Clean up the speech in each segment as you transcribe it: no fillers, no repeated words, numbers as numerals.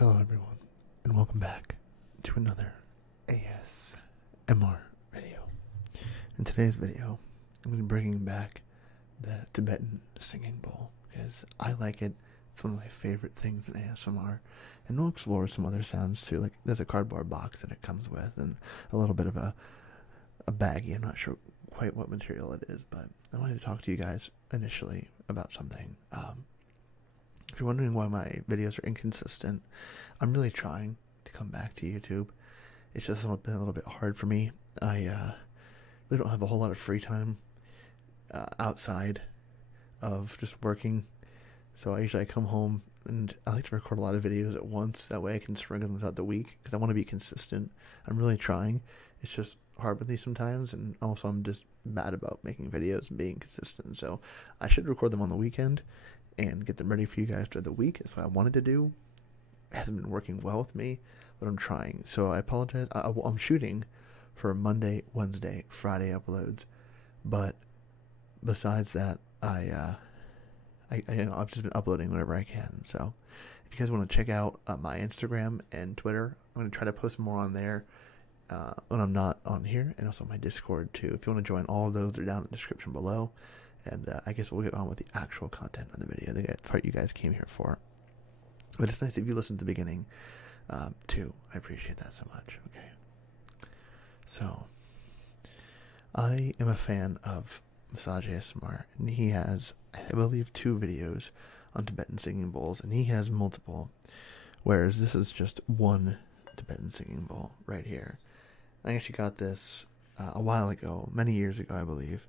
Hello everyone, and welcome back to another ASMR video. In today's video, I'm going to be bringing back the Tibetan singing bowl, because I like it. It's one of my favorite things in ASMR, and we'll explore some other sounds too. Like, there's a cardboard box that it comes with, and a little bit of a baggie. I'm not sure quite what material it is, but I wanted to talk to you guys initially about something. If you're wondering why my videos are inconsistent, I'm really trying to come back to YouTube. It's just been a little bit hard for me. I really don't have a whole lot of free time outside of just working. So I come home and I like to record a lot of videos at once. That way I can sprinkle them throughout the week, because I want to be consistent. I'm really trying. It's just hard with me sometimes, and also I'm just bad about making videos and being consistent. So I should record them on the weekend and get them ready for you guys for the week. That's what I wanted to do. It hasn't been working well with me, but I'm trying. So I apologize. I'm shooting for Monday, Wednesday, Friday uploads, but besides that, I've just been uploading whenever I can. So if you guys want to check out my Instagram and Twitter, I'm going to try to post more on there when I'm not on here, and also my Discord too. If you want to join all of those, they're down in the description below. And I guess we'll get on with the actual content of the video, the part you guys came here for. But it's nice if you listen to the beginning, too. I appreciate that so much. Okay. So, I am a fan of Massage ASMR, and he has, I believe, 2 videos on Tibetan singing bowls, and he has multiple, whereas this is just one Tibetan singing bowl right here. I actually got this a while ago, many years ago, I believe.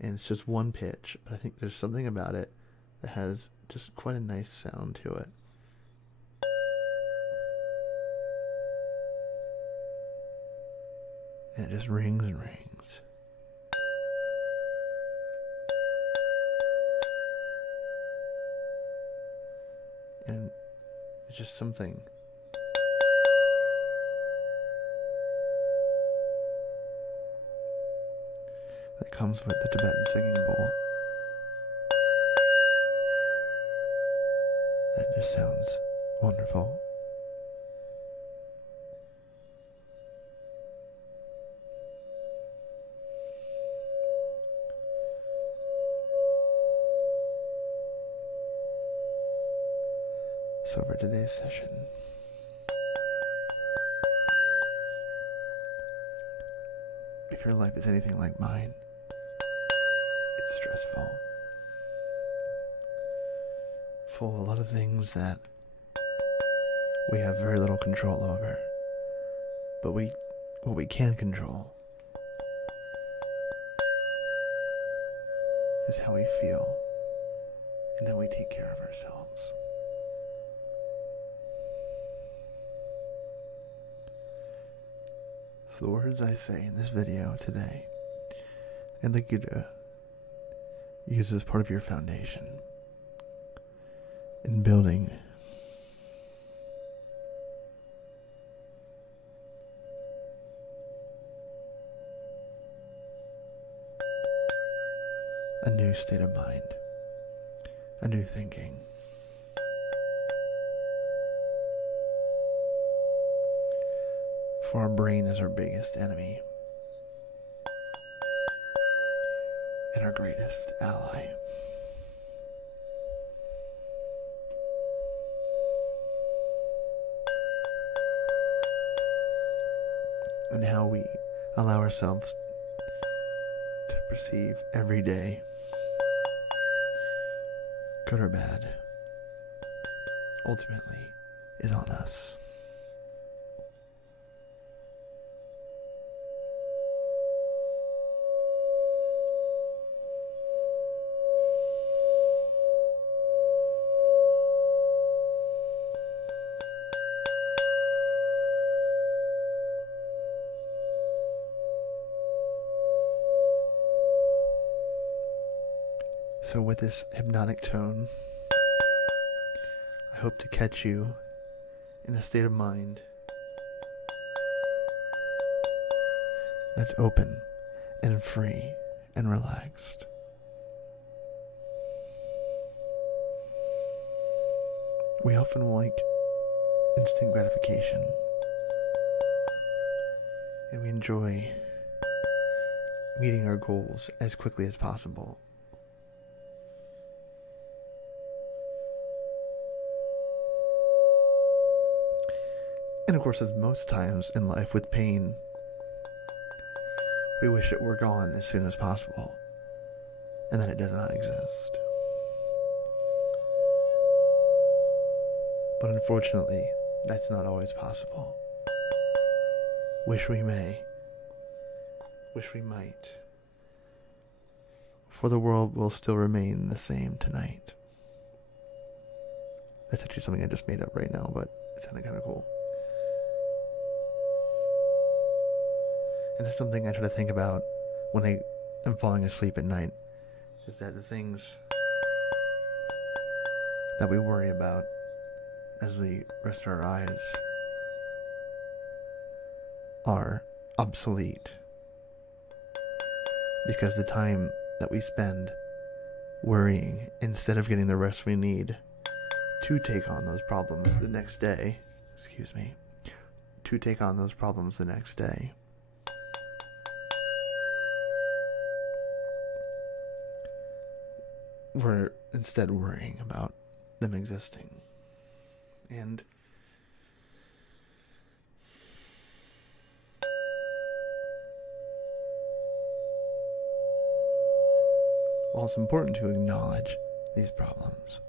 And it's just one pitch, but I think there's something about it that has just quite a nice sound to it. And it just rings and rings. And it's just something that comes with the Tibetan singing bowl that just sounds wonderful. So for today's session, if your life is anything like mine, it's stressful, full of a lot of things that we have very little control over. But what we can control is how we feel and how we take care of ourselves. So the words I say in this video today, I'd like you to use as part of your foundation in building a new state of mind, a new thinking. For our brain is our biggest enemy and our greatest ally. And how we allow ourselves to perceive every day, good or bad, ultimately is on us. So with this hypnotic tone, I hope to catch you in a state of mind that's open and free and relaxed. We often like instant gratification. And we enjoy meeting our goals as quickly as possible. And of course, as most times in life with pain, we wish it were gone as soon as possible, and that it does not exist. But unfortunately, that's not always possible. Wish we may. Wish we might. For the world will still remain the same tonight. That's actually something I just made up right now, but it sounded kind of cool. And that's something I try to think about when I am falling asleep at night, is that the things that we worry about as we rest our eyes are obsolete. Because the time that we spend worrying instead of getting the rest we need to take on those problems the next day, we're instead worrying about them existing. And while it's important to acknowledge these problems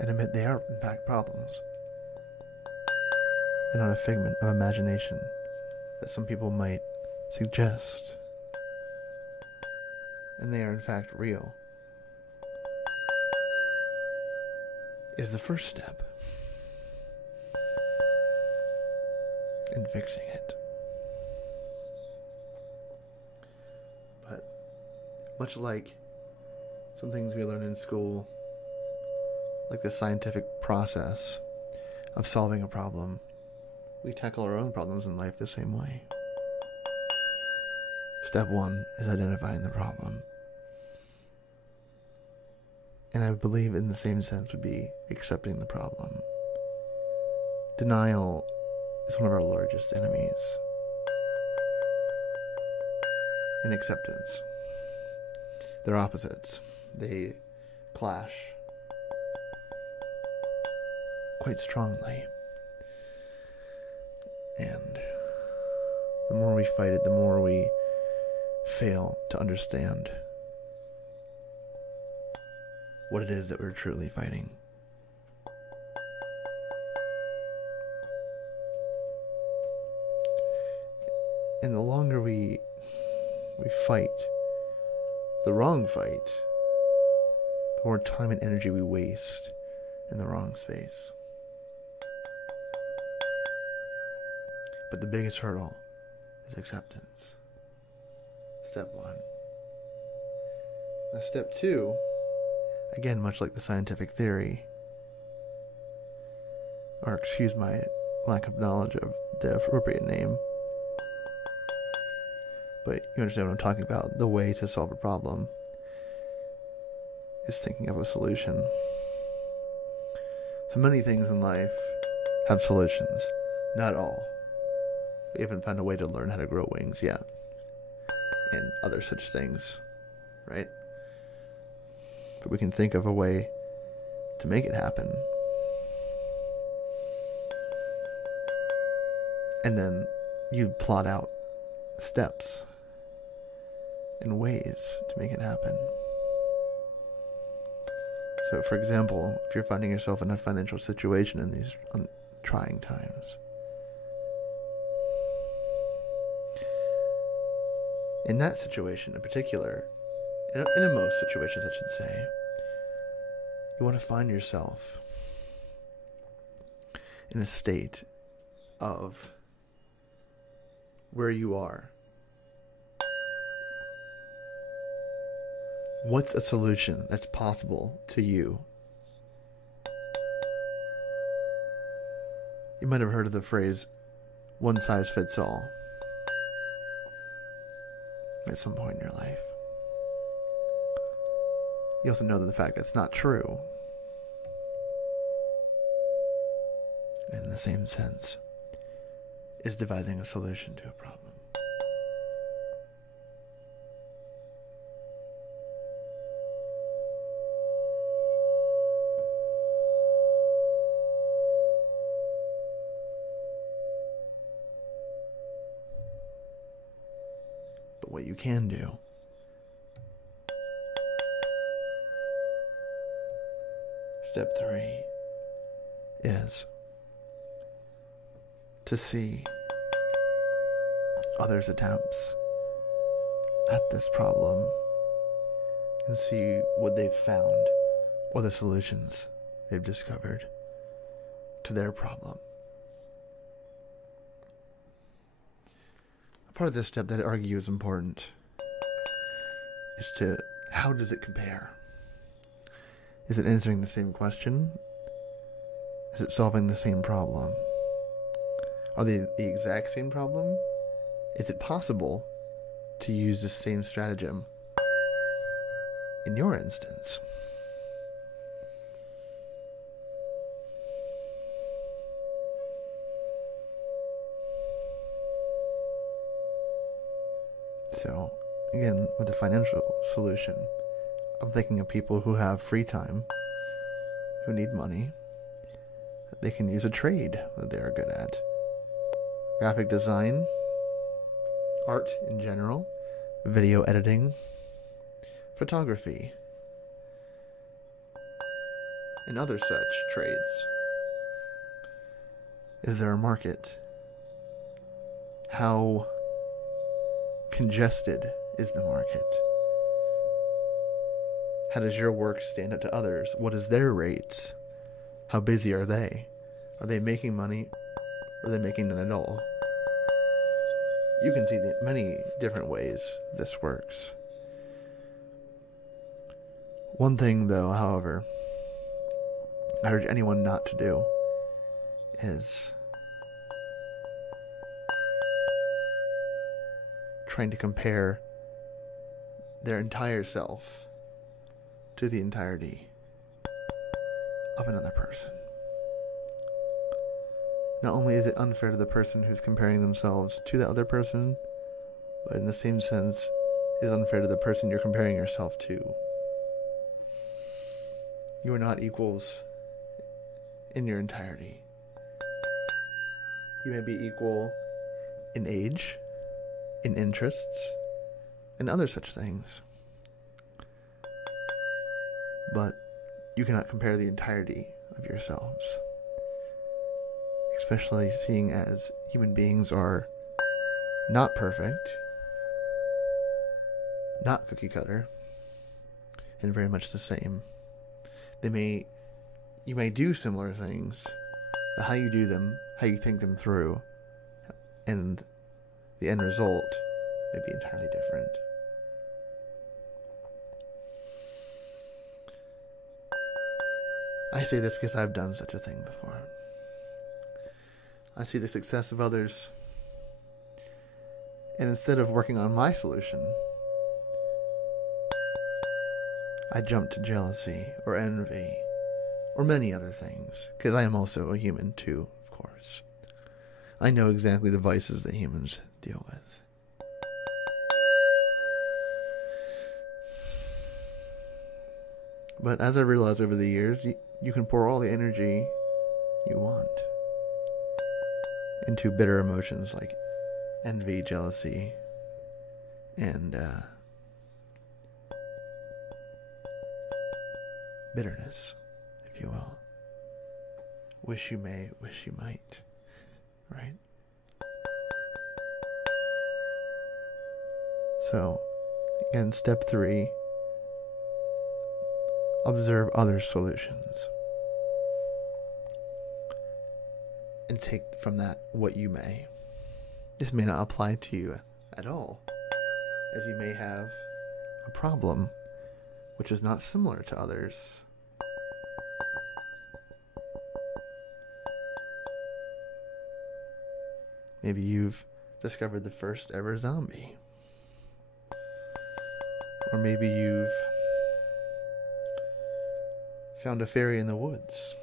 and admit they are in fact problems and not a figment of imagination that some people might suggest, and they are in fact real, is the first step in fixing it. But much like some things we learn in school, like the scientific process of solving a problem, we tackle our own problems in life the same way. Step one is identifying the problem. And I believe in the same sense would be accepting the problem. Denial is one of our largest enemies. And acceptance. They're opposites. They clash quite strongly. And the more we fight it, the more we fail to understand what it is that we're truly fighting. And the longer we fight the wrong fight, the more time and energy we waste in the wrong space. But the biggest hurdle is acceptance. Step one. Now, step two, again, much like the scientific theory, or excuse my lack of knowledge of the appropriate name, but you understand what I'm talking about. The way to solve a problem is thinking of a solution. So many things in life have solutions. Not all. We haven't found a way to learn how to grow wings yet. And other such things, right? But we can think of a way to make it happen. And then you plot out steps and ways to make it happen. So, for example, if you're finding yourself in a financial situation in these trying times, in that situation in particular, in most situations I should say, you want to find yourself in a state of where you are. What's a solution that's possible to you? You might have heard of the phrase, one size fits all, at some point in your life. You also know that the fact that's not true. in the same sense, is devising a solution to a problem. But what you can do step 3 is to see others' attempts at this problem and see what they've found or the solutions they've discovered to their problem. A part of this step that I argue is important is to, how does it compare? Is it answering the same question? Is it solving the same problem? Are they the exact same problem? Is it possible to use the same stratagem in your instance? So, again, with the financial solution, I'm thinking of people who have free time, who need money, that they can use a trade that they are good at. Graphic design, art in general, video editing, photography, and other such trades. Is there a market? How congested is the market? How does your work stand up to others? What is their rates? How busy are they? Are they making money? Or are they making none at all? You can see the many different ways this works. One thing, though, however, I urge anyone not to do is trying to compare their entire self to the entirety of another person. Not only is it unfair to the person who's comparing themselves to the other person, but in the same sense, it is unfair to the person you're comparing yourself to. You are not equals in your entirety. You may be equal in age, in interests, and other such things. But you cannot compare the entirety of yourselves. Especially seeing as human beings are not perfect, not cookie cutter, and very much the same. You may do similar things, but how you do them, how you think them through, and the end result may be entirely different. I say this because I've done such a thing before. I see the success of others, and instead of working on my solution, I jump to jealousy or envy or many other things, because I am also a human too, of course. I know exactly the vices that humans deal with. But as I realized over the years, you can pour all the energy you want into bitter emotions like envy, jealousy, and bitterness, if you will. Wish you may, wish you might, right? So, again, step 3, observe other solutions. And take from that what you may. This may not apply to you at all, as you may have a problem which is not similar to others. Maybe you've discovered the first ever zombie. Or maybe you've found a fairy in the woods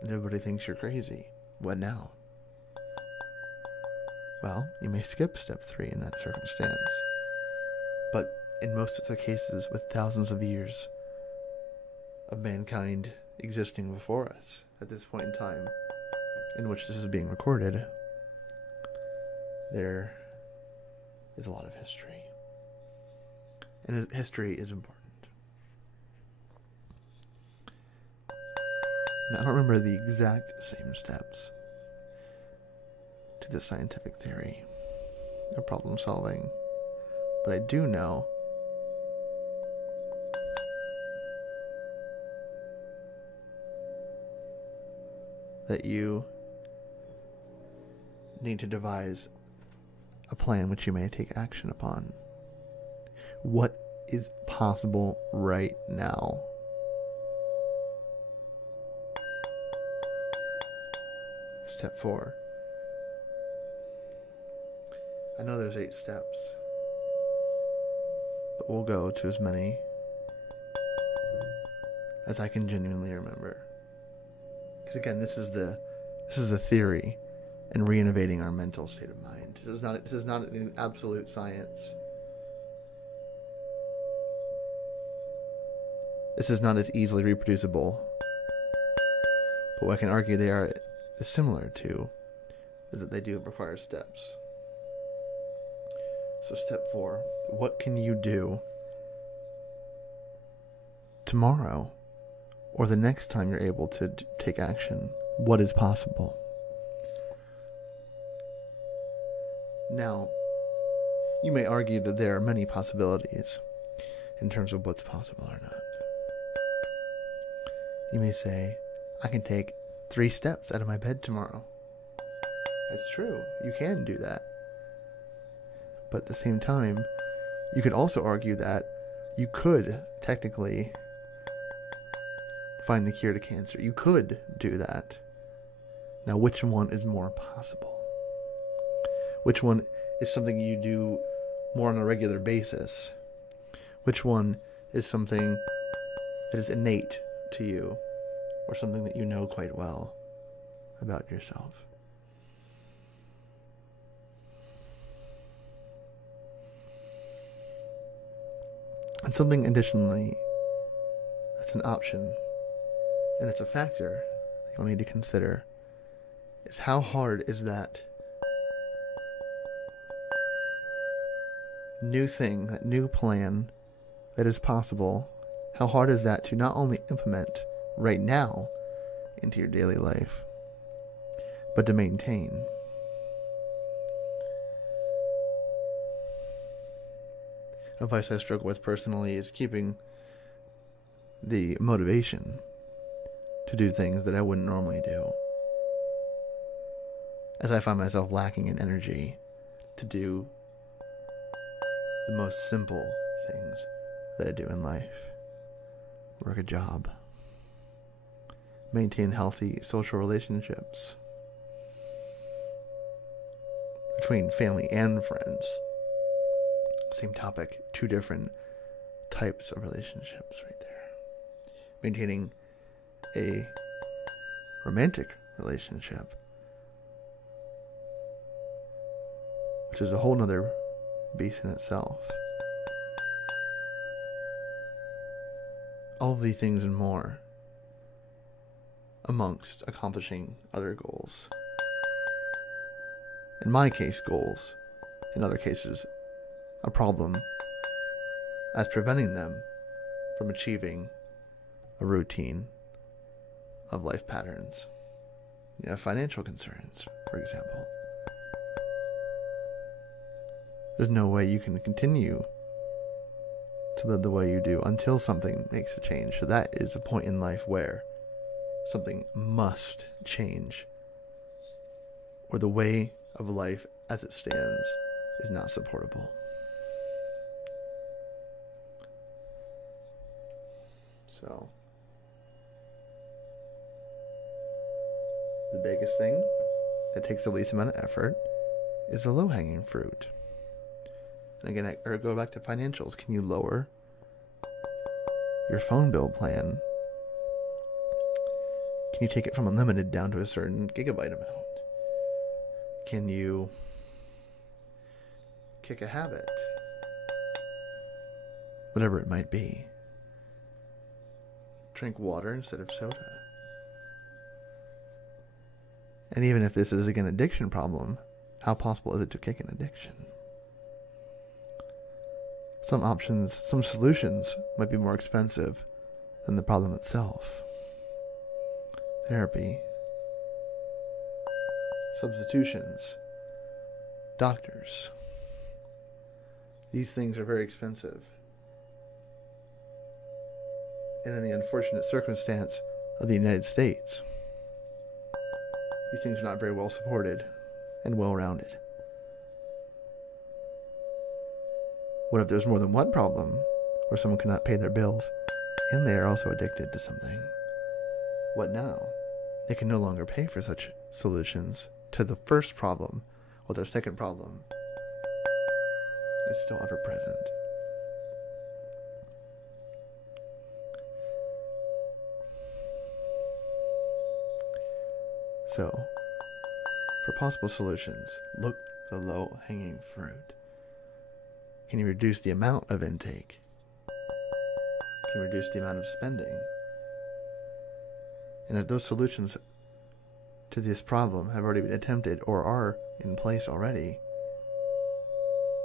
and everybody thinks you're crazy. What now? Well, you may skip step 3 in that circumstance. But in most of the cases, with thousands of years of mankind existing before us at this point in time in which this is being recorded, there is a lot of history. And history is important. Now, I don't remember the exact same steps to the scientific theory of problem solving, but I do know that you need to devise a plan which you may take action upon. What is possible right now? Step 4. I know there's 8 steps, but we'll go to as many as I can genuinely remember. Because again, this is the theory and re-innovating our mental state of mind. This is not an absolute science. This is not as easily reproducible. But what I can argue they are similar to is that they do require steps. So step 4, what can you do tomorrow or the next time you're able to take action? What is possible? Now, you may argue that there are many possibilities in terms of what's possible or not. You may say, I can take 3 steps out of my bed tomorrow. That's true. You can do that. But at the same time, you could also argue that you could technically find the cure to cancer. You could do that. Now, which one is more possible? Which one is something you do more on a regular basis? Which one is something that is innate to you, or something that you know quite well about yourself? And something additionally that's an option, and it's a factor that you'll need to consider, is how hard is that new thing, that new plan that is possible, how hard is that to not only implement right now into your daily life, but to maintain? A vice I struggle with personally is keeping the motivation to do things that I wouldn't normally do, as I find myself lacking in energy to do the most simple things that I do in life. Work a job, maintain healthy social relationships between family and friends. Same topic, 2 different types of relationships right there. Maintaining a romantic relationship, which is a whole nother beast in itself. All of these things and more, amongst accomplishing other goals. In my case, goals. In other cases, a problem as preventing them from achieving a routine of life patterns. You know, financial concerns, for example. There's no way you can continue to live the way you do until something makes a change. So that is a point in life where something must change, or the way of life as it stands is not supportable. So, the biggest thing that takes the least amount of effort is the low-hanging fruit. And again, I go back to financials. Can you lower your phone bill plan? Can you take it from unlimited down to a certain gigabyte amount? Can you kick a habit? Whatever it might be. Drink water instead of soda. And even if this is again an addiction problem, how possible is it to kick an addiction? Some options, some solutions might be more expensive than the problem itself. Therapy, substitutions, doctors. These things are very expensive. And in the unfortunate circumstance of the United States, these things are not very well supported and well-rounded. What if there's more than one problem where someone cannot pay their bills and they are also addicted to something? What now? They can no longer pay for such solutions to the first problem, while their second problem is still ever present. So, for possible solutions, look for the low-hanging fruit. Can you reduce the amount of intake? Can you reduce the amount of spending? And if those solutions to this problem have already been attempted or are in place already,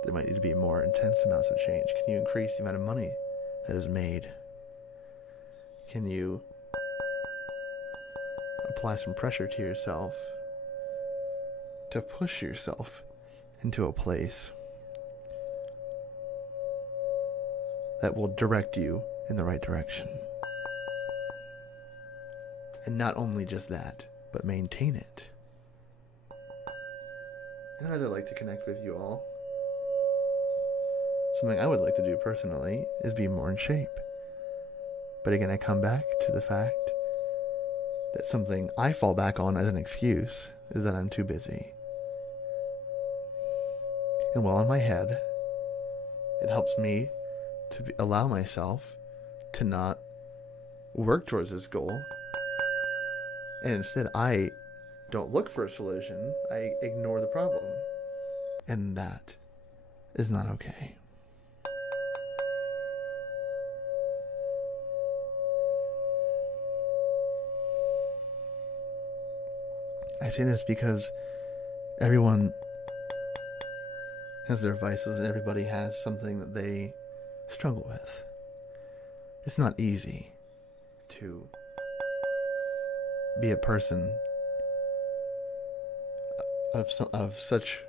there might need to be more intense amounts of change. Can you increase the amount of money that is made? Can you apply some pressure to yourself to push yourself into a place that will direct you in the right direction? And not only just that, but maintain it. And as I like to connect with you all, something I would like to do personally is be more in shape. But again, I come back to the fact that something I fall back on as an excuse is that I'm too busy. And while in my head, it helps me to allow myself to not work towards this goal. And instead, I don't look for a solution. I ignore the problem. And that is not okay. I say this because everyone has their vices and everybody has something that they struggle with. It's not easy to be a person of such, such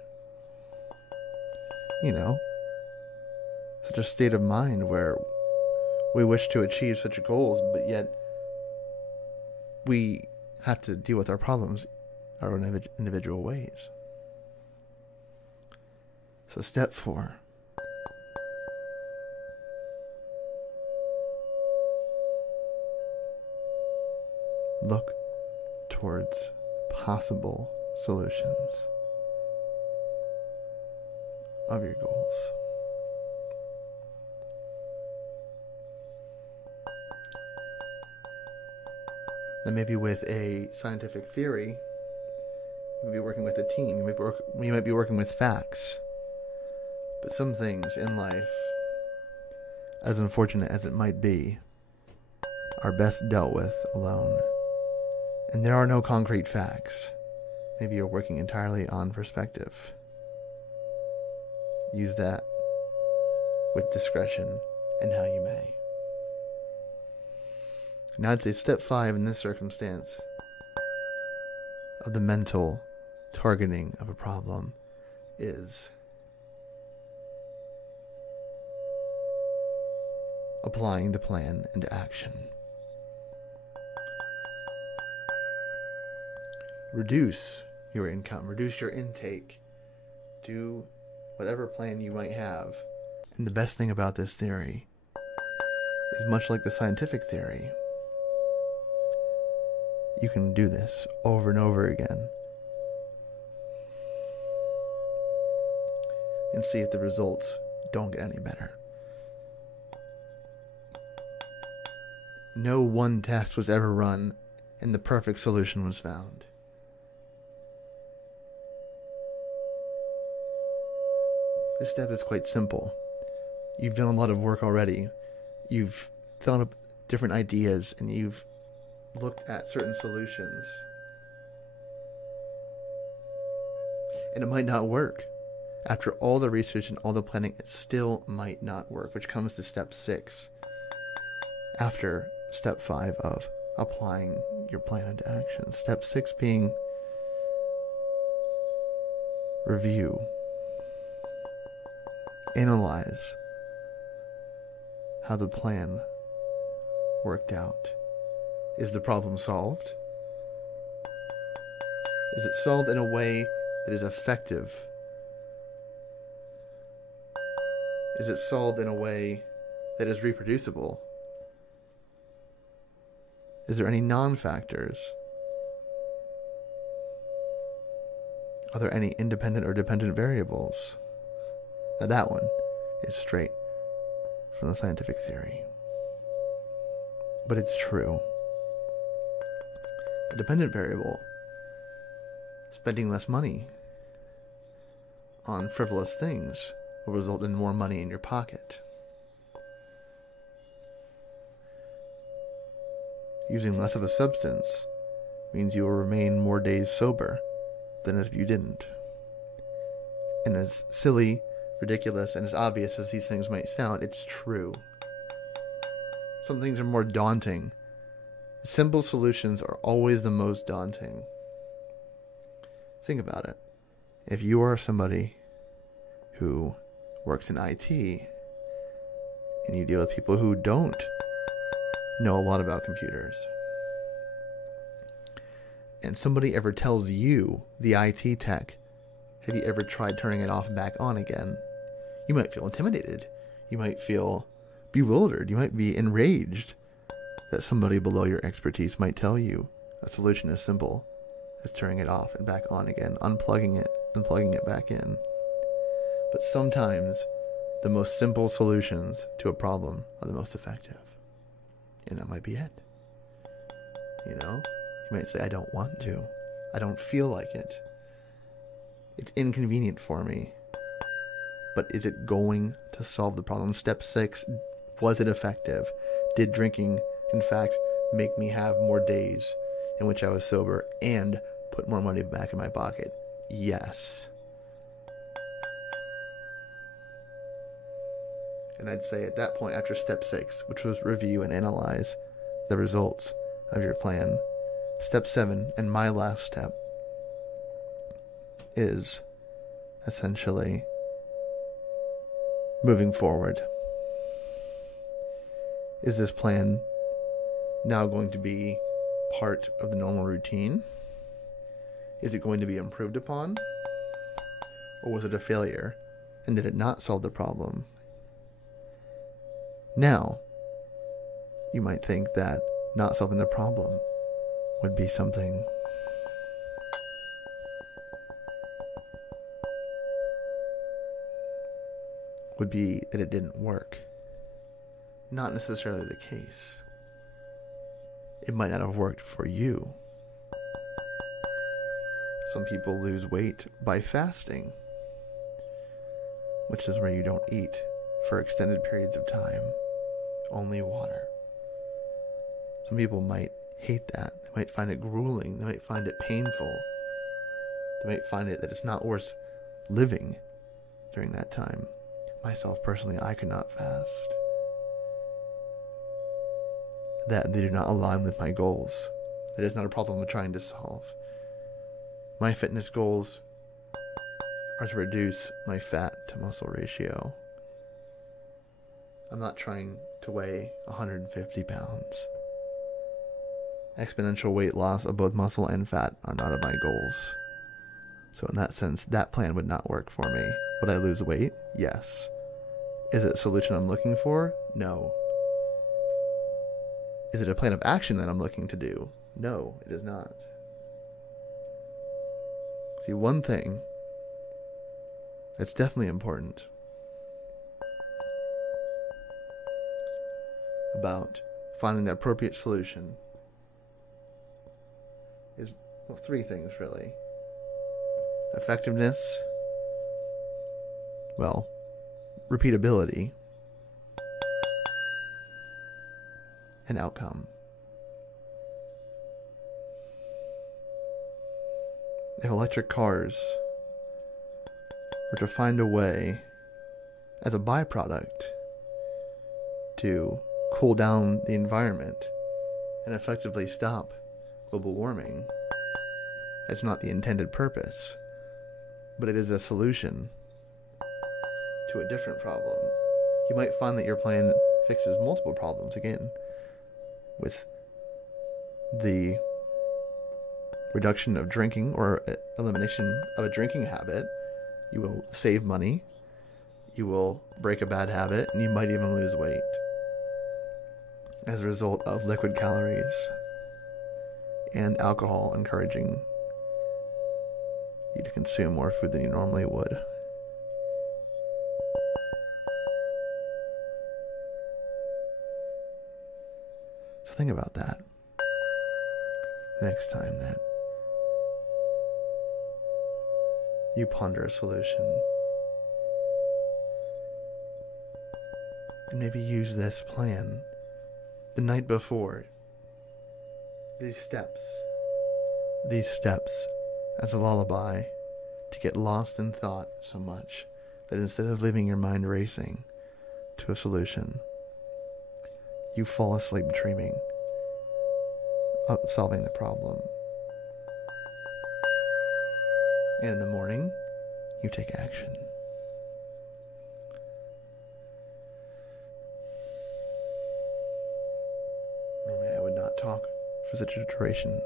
a state of mind where we wish to achieve such goals, but yet we have to deal with our problems our own individual ways. So step 4. Look towards possible solutions of your goals. Now maybe with a scientific theory, you might be working with a team, you might be working with facts. But some things in life, as unfortunate as it might be, are best dealt with alone. And there are no concrete facts. Maybe you're working entirely on perspective. Use that with discretion and how you may. Now I'd say step 5 in this circumstance of the mental targeting of a problem is applying the plan into action. Reduce your income, reduce your intake, do whatever plan you might have. And the best thing about this theory is much like the scientific theory. You can do this over and over again and see if the results don't get any better. No one test was ever run and the perfect solution was found. This step is quite simple. You've done a lot of work already. You've thought of different ideas and you've looked at certain solutions. And it might not work. After all the research and all the planning, it still might not work, which comes to step 6. After step 5 of applying your plan into action. Step 6 being review. Analyze how the plan worked out. Is the problem solved? Is it solved in a way that is effective? Is it solved in a way that is reproducible? Is there any non-factors? Are there any independent or dependent variables? Now that one is straight from the scientific theory. But it's true. A dependent variable, spending less money on frivolous things, will result in more money in your pocket. Using less of a substance means you will remain more days sober than if you didn't. And as silly, ridiculous, and as obvious as these things might sound, it's true. Some things are more daunting. Simple solutions are always the most daunting. Think about it. If you are somebody who works in IT and you deal with people who don't know a lot about computers, and somebody ever tells you, the IT tech, have you ever tried turning it off and back on again? You might feel intimidated. You might feel bewildered. You might be enraged that somebody below your expertise might tell you a solution as simple as turning it off and back on again, unplugging it and plugging it back in. But sometimes the most simple solutions to a problem are the most effective. And that might be it. You know? You might say, I don't want to. I don't feel like it. It's inconvenient for me. But is it going to solve the problem? Step 6, was it effective? Did drinking, in fact, make me have more days in which I was sober and put more money back in my pocket? Yes. And I'd say at that point, after step 6, which was review and analyze the results of your plan, step 7, and my last step, is essentially moving forward. Is this plan now going to be part of the normal routine? Is it going to be improved upon? Or was it a failure? And did it not solve the problem? Now, you might think that not solving the problem would be something would be that it didn't work. Not necessarily the case. It might not have worked for you. Some people lose weight by fasting, which is where you don't eat for extended periods of time, only water. Some people might hate that. They might find it grueling. They might find it painful. They might find it that it's not worth living during that time. Myself, personally, I could not fast. That they do not align with my goals. That is not a problem I'm trying to solve. My fitness goals are to reduce my fat to muscle ratio. I'm not trying to weigh 150 pounds. Exponential weight loss of both muscle and fat are not of my goals. So in that sense, that plan would not work for me. Would I lose weight? Yes. Is it a solution I'm looking for? No. Is it a plan of action that I'm looking to do? No, it is not. See, one thing that's definitely important about finding the appropriate solution well, three things really: effectiveness, well, repeatability, and outcome. If electric cars were to find a way as a byproduct to cool down the environment and effectively stop global warming, that's not the intended purpose, but it is a solution to a different problem. You might find that your plan fixes multiple problems again, with the reduction of drinking or elimination of a drinking habit. You will save money, you will break a bad habit, and you might even lose weight as a result of liquid calories and alcohol encouraging you to consume more food than you normally would. So think about that next time that you ponder a solution, and maybe use this plan the night before. These steps as a lullaby to get lost in thought so much that instead of leaving your mind racing to a solution, you fall asleep dreaming of solving the problem. And in the morning, you take action. Normally I would not talk for such a duration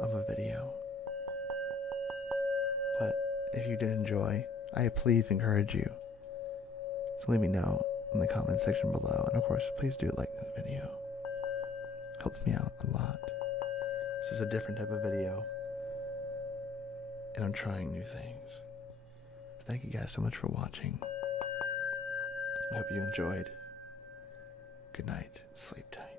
of a video, but if you did enjoy, I please encourage you to let me know in the comment section below, and of course please do like this video. Helps me out a lot. This is a different type of video, and I'm trying new things. Thank you guys so much for watching. I hope you enjoyed. Good night. Sleep tight.